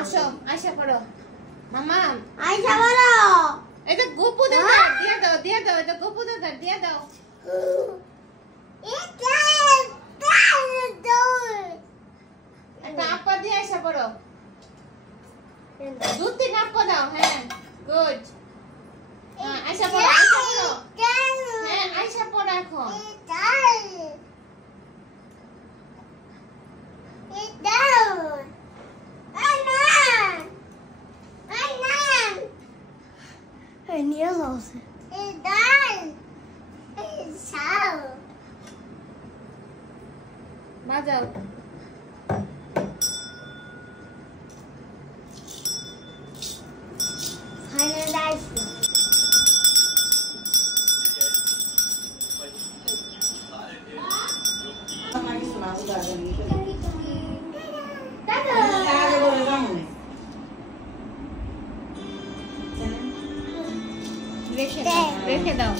আসো আয়শা পড়ো মামা আয়শা পড়ো এটা গোপু দাদা দিয়ে দাও এটা গোপু দাদা দিয়ে দাও একটা আপা দিয়ে আয়শা পড়ো দুধ তিন আপা দাও হ্যাঁ গুড আয়শা পড়ো হ্যাঁ আয়শা পড়ো এখন নিয়ে যাচ্ছে বাজাও রেখে দাও